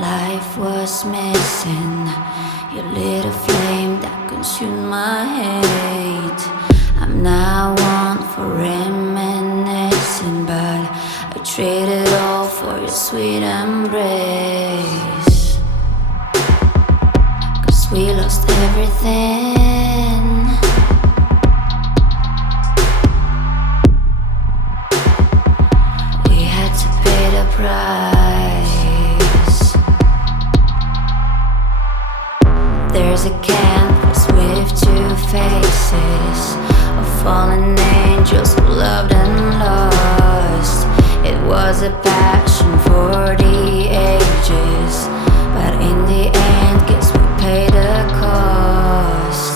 Life was missing. You lit a flame that consumed my hate. I'm now one for reminiscing, but I traded all for your sweet embrace. 'Cause we lost everything. We had to pay the price. There's a canvas with two faces of fallen angels who loved and lost. It was a passion for the ages, but in the end, guess we paid the cost.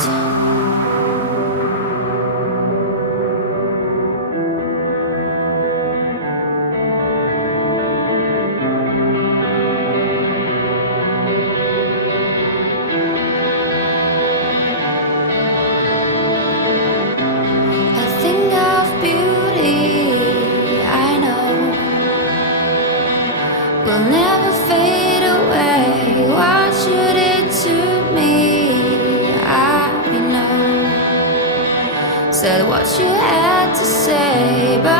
A thing of beauty, I know, will never fade away. What you did to me, I know. Said what you had to say, but